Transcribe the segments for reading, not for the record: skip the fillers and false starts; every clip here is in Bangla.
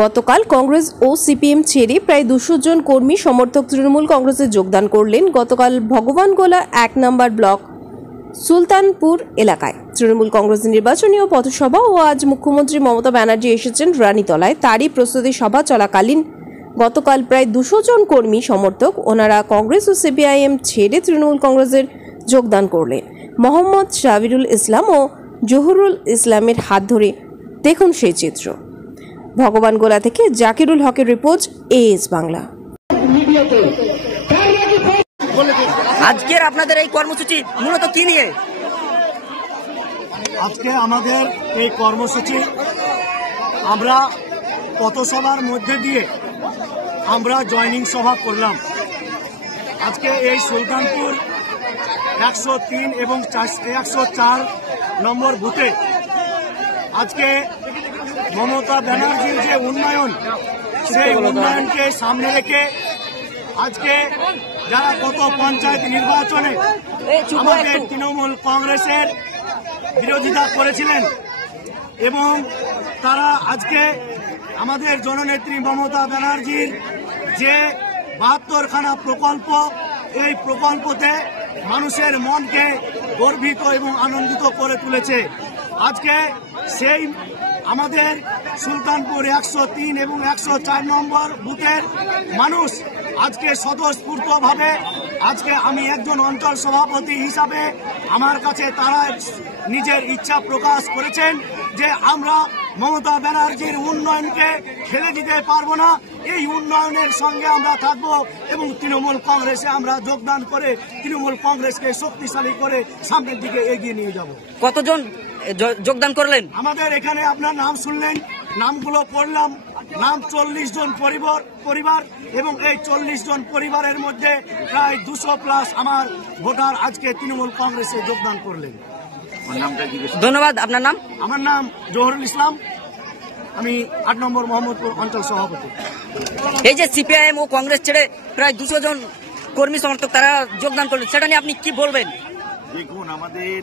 গতকাল কংগ্রেস ও সিপিএম ছেড়ে প্রায় 200 জন কর্মী সমর্থক তৃণমূল কংগ্রেসে যোগদান করলেন গতকাল ভগবানগোলা 1 নম্বর ব্লক সুলতানপুর এলাকায়। তৃণমূল কংগ্রেসের নির্বাচনী ও পথসভা ও আজ মুখ্যমন্ত্রী মমতা ব্যানার্জি এসেছেন রানীতলায়, তারই প্রস্তুতি সভা চলাকালীন গতকাল প্রায় 200 জন কর্মী সমর্থক ওনারা কংগ্রেস ও সিপিআইএম ছেড়ে তৃণমূল কংগ্রেসের যোগদান করলেন। মোহাম্মদ শাবিরুল ইসলাম ও জহুরুল ইসলামের হাত ধরে দেখুন সেই চিত্র। ভগবানগোলা থেকে জাকিরুল হকের রিপোর্ট, এএস বাংলা। আজকের আপনাদের এই কর্মসূচি মূলত কি নিয়ে? আজকে আমাদের এই কর্মসূচি আমরা পথসভার মধ্যে দিয়ে আমরা জয়নিং সভা করলাম। আজকে এই সুলতানপুর 103 এবং 104 নম্বর বুথে আজকে মমতা ব্যানার্জির যে উন্নয়ন, সেই উন্নয়নকে সামনে রেখে আজকে যারা গত পঞ্চায়েত নির্বাচনে আমাদের তৃণমূল কংগ্রেসের বিরোধিতা করেছিলেন এবং তারা আজকে আমাদের জননেত্রী মমতা ব্যানার্জির যে 72খানা প্রকল্প, এই প্রকল্পতে মানুষের মনকে গর্বিত এবং আনন্দিত করে তুলেছে। আজকে সেই আমাদের সুলতানপুর 103 এবং 104 নম্বর বুথের মানুষ আজকে স্বতঃস্ফূর্তভাবে আজকে আমি একজন অঞ্চল সভাপতি হিসাবে আমার কাছে তারা নিজের ইচ্ছা প্রকাশ করেছেন যে আমরা মমতা ব্যানার্জির উন্নয়নকে ফেলে দিতে পারবো না, এই উন্নয়নের সঙ্গে আমরা থাকবো এবং তৃণমূল কংগ্রেসে আমরা যোগদান করে তৃণমূল কংগ্রেসকে শক্তিশালী করে সামনের দিকে এগিয়ে নিয়ে যাব। কতজন যোগদান করলেন? আমাদের এখানে আপনার নাম শুনলেন, নামগুলো পড়লাম, নাম 40 জন পরিবার এবং এই 40 জন পরিবারের মধ্যে প্রায় 200+ আমার ভোটার আজকে তৃণমূল কংগ্রেসে যোগদান করলেন। ধন্যবাদ। আপনার নাম? আমার নাম জহুরুল ইসলাম, আমি 8 নম্বর মোহাম্মদপুর অঞ্চল সভাপতি। এই যে সিপিআইএম ও কংগ্রেস ছেড়ে প্রায় 200 জন কর্মী সমর্থক তারা যোগদান করলেন, সেটা নিয়ে আপনি কি বলবেন? দেখুন, আমাদের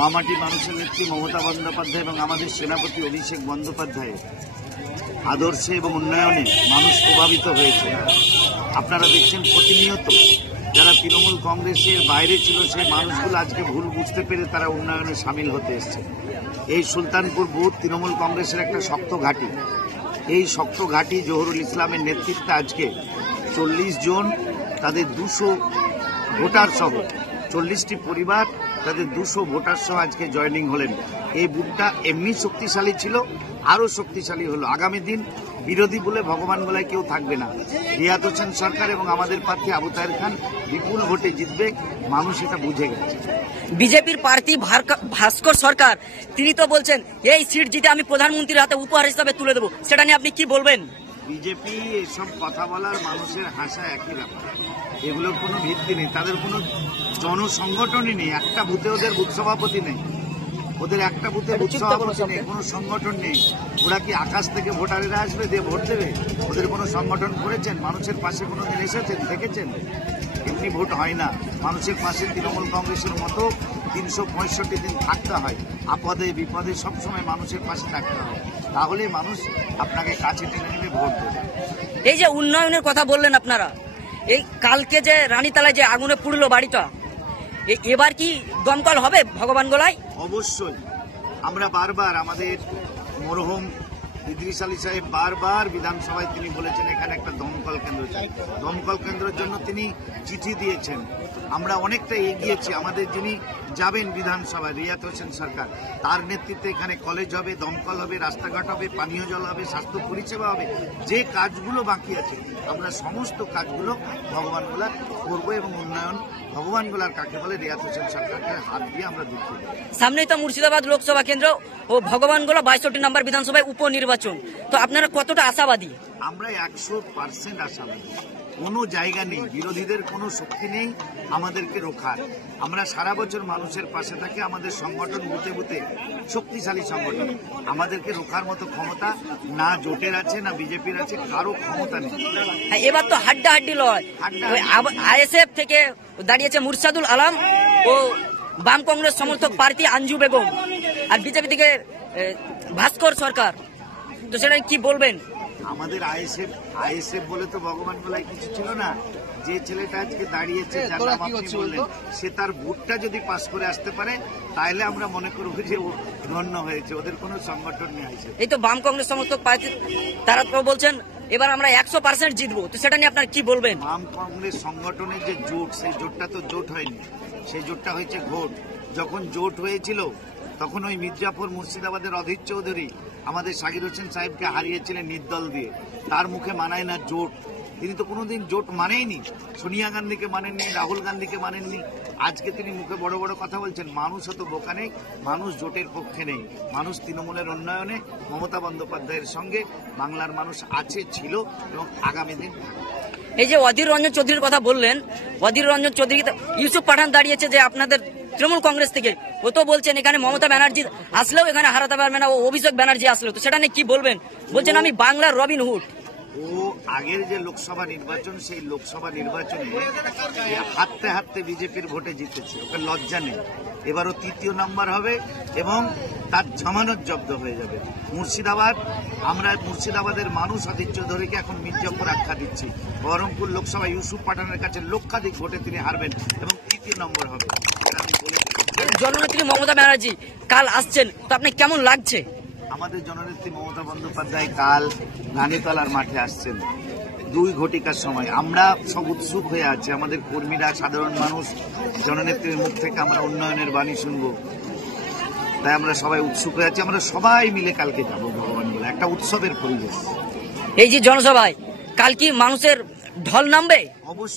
মামাটি মানুষের নেত্রী মমতা বন্দ্যোপাধ্যায় এবং আমাদের সেনাপতি অভিষেক বন্দ্যোপাধ্যায় আদর্শে এবং উন্নয়নে মানুষ প্রভাবিত হয়েছে। আপনারা দেখছেন প্রতিনিয়ত যারা তৃণমূল কংগ্রেসের বাইরে ছিল সেই মানুষগুলো আজকে ভুল বুঝতে পেরে তারা উন্নয়নে সামিল হতে এসছে। এই সুলতানপুর বুথ তৃণমূল কংগ্রেসের একটা শক্ত ঘাঁটি। এই শক্ত ঘাঁটি জহুরুল ইসলামের নেতৃত্বে আজকে 40 জন তাদের 200 ভোটার সহ 40টি পরিবার তাদের 200 ভোটার সহ আজকে জয়েনিং হলেন। এই বুথটা এমনি শক্তিশালী ছিল, আরো শক্তিশালী হলো। আগামী দিন বিরোধী বলে ভগবানগোলায় কেউ থাকবে না। রিয়াত হোসেন সরকার এবং আমাদের প্রার্থী আবু তাহের খান বিপুল ভোটে জিতবে, মানুষ এটা বুঝে গেছে। বিজেপির প্রার্থী ভাস্কর সরকার তিনি তো বলছেন এই সিট জিতে আমি প্রধানমন্ত্রীর হাতে উপহার হিসাবে তুলে দেবো, সেটা নিয়ে আপনি কি বলবেন? বিজেপি এসব কথা বলার মানুষের হাসা একই ব্যাপার, এগুলোর কোনো ভিত্তি নেই, তাদের কোনো জনসংগঠনই নেই। একটা বুথে ওদের বুথ সভাপতি নেই, ওদের একটা বুথে বুথ সভাপতি নেই, কোনো সংগঠন নেই। ওরা কি আকাশ থেকে ভোটারেরা আসবে দিয়ে ভোট দেবে? ওদের কোনো সংগঠন করেছেন? মানুষের পাশে কোনো দিন এসেছেন, দেখেছেন? এমনি ভোট হয় না। মানুষের পাশে তৃণমূল কংগ্রেসের মতো 365 দিন থাকতে হয়, আপদে বিপদে সবসময় মানুষের পাশে থাকতে হয়, তাহলে মানুষ আপনাকে কাছে টেনে নিয়ে ভোট দেবে। এই যে উন্নয়নের কথা বললেন আপনারা, এই কালকে যে রানীতলায় যে আগুনে পুড়লো বাড়িটা, এবার কি দমকল হবে ভগবানগোলায়? অবশ্যই। আমরা বারবার আমাদের মরহুম ইদ্রিস আলী সাহেব বারবার বিধানসভায় তিনি বলেছেন এখানে একটা দমকল কেন্দ্র চাই। দমকল কেন্দ্রের জন্য তিনি চিঠি দিয়েছেন। আমরা অনেকটা এগিয়েছি। আমাদের যিনি যাবেন বিধানসভায় রিয়াত হোসেন সরকার, তার নেতৃত্বে এখানে কলেজ হবে, দমকল হবে, রাস্তাঘাট হবে, পানীয় জল হবে, স্বাস্থ্য পরিষেবা হবে। যে কাজগুলো বাকি আছে আমরা সমস্ত কাজগুলো ভগবানগোলা করবো এবং উন্নয়ন ভগবানগোলার কাকে বলে রিয়াত হোসেন সরকারকে হাত দিয়ে আমরা দেখি। সামনেই তো মুর্শিদাবাদ লোকসভা কেন্দ্র ও ভগবানগোলা 62 নম্বর বিধানসভায় উপনির্বাচন, তো আপনারা কতটা আশাবাদী? আমরা 100% আশাবাদী। কোনো জায়গা নেই, বিরোধীদের কোনো শক্তি নেই আমাদেরকে রোখার। আমরা সারা বছর মানুষের পাশে থাকি, আমাদের সংগঠন বুথে বুথে শক্তিশালী সংগঠন। আমাদেরকে রোখার মতো ক্ষমতা না জোটের আছে না বিজেপির আছে, কারো ক্ষমতা নেই। এবার তো হাড্ডাহাড্ডি লড়াই, আইএসএফ থেকে দাঁড়িয়েছে মুরসাদুল আলম ও বাম কংগ্রেস সমর্থক প্রার্থী আঞ্জু বেগম, আর বিজেপি থেকে ভাস্কর সরকার। তো সেটা কি বলবেন? আমাদের আইএসএফ বলে তো ভগবান বলায় কিছু ছিল না। যে ছেলেটা আজকে দাঁড়িয়েছে, যার নাম আপনি বললেন, সে তার ভোটটা যদি পাস করে আসতে পারে তাহলে আমরা মনে করব যে ও ধন্য হয়েছে। ওদের কোনো সংগঠন নেই। আইএসএফ এই তো বাম কংগ্রেস সমর্থক প্রার্থী, তারা তো বলছেন এবার আমরা 100% জিতবো, তো সেটা নিয়ে আপনার কি বলবেন? বাম কংগ্রেস সংগঠনের যে জোট, সেই জোটটা তো জোট হয়নি, সেই জোটটা হয়েছে ভোট। যখন জোট হয়েছিল তখন ওই মির্জাপুর মুর্শিদাবাদের অধীর চৌধুরী আমাদের শাকির হোসেন সাহেবকে হারিয়েছিলেন নির্দল দিয়ে। তার মুখে মানায় না জোট। তিনি তো কোনোদিন জোট মানেইনি। সোনিয়া গান্ধীকে মানেননি, রাহুল গান্ধীকে মানেননি। আজকে তিনি মুখে বড় বড় কথা বলছেন। মানুষ অত বোকা নেই, মানুষ জোটের পক্ষে নেই। মানুষ তৃণমূলের উন্নয়নে মমতা বন্দ্যোপাধ্যায়ের সঙ্গে বাংলার মানুষ আছে, ছিল এবং আগামী দিন থাকবে। এই যে অধীর রঞ্জন চৌধুরীর কথা বললেন, অধীর রঞ্জন চৌধুরী, ইউসুফ পাঠান দাঁড়িয়েছে যে আপনাদের তৃণমূল কংগ্রেস থেকে, ও তো বলছেন এখানে মমতা ব্যানার্জি আসলেও এখানে হারাতে পারবে না, ও অভিষেক ব্যানার্জি আসলেও, তো সেটা নিয়ে কি বলবেন? বলছেন আমি বাংলার রবিন হুড। ও আগের যে লোকসভা নির্বাচন, সেই লোকসভা নির্বাচনে হাঁটতে হাঁটতে বিজেপির ভোটে জিতেছে। ওকে লজ্জা নেই। এবারও তৃতীয় নাম্বার হবে এবং তার জামানত জব্দ হয়ে যাবে। মুর্শিদাবাদ, আমরা মুর্শিদাবাদের মানুষ অধীর চৌধুরীকে এখন মির্জাপুর আখ্যা দিচ্ছি। বহরমপুর লোকসভা ইউসুফ পাঠানের কাছে লক্ষাধিক ভোটে তিনি হারবেন এবং তৃতীয় নম্বর হবে। আমি বলে দিলাম। জননেত্রী মমতা ব্যানার্জি কাল আসছেন, তো আপনার কেমন লাগছে? আমাদের জননেত্রী মমতা বন্দ্যোপাধ্যায় কাল রানীতলার মাঠে আসছেন 2 ঘটিকার সময়। আমরা সব উৎসুক হয়ে আছি। আমাদের কর্মীরা, সাধারণ মানুষ, জননেত্রীর মুখ থেকে আমরা উন্নয়নের বাণী শুনব, তাই আমরা সবাই উৎসুক হয়ে আছি। আমরা সবাই মিলে কালকে যাবো ভগবান বলে, একটা উৎসবের পরিবেশ। এই যে জনসভায় কাল কি মানুষের ঢল নামবে? অবশ্যই।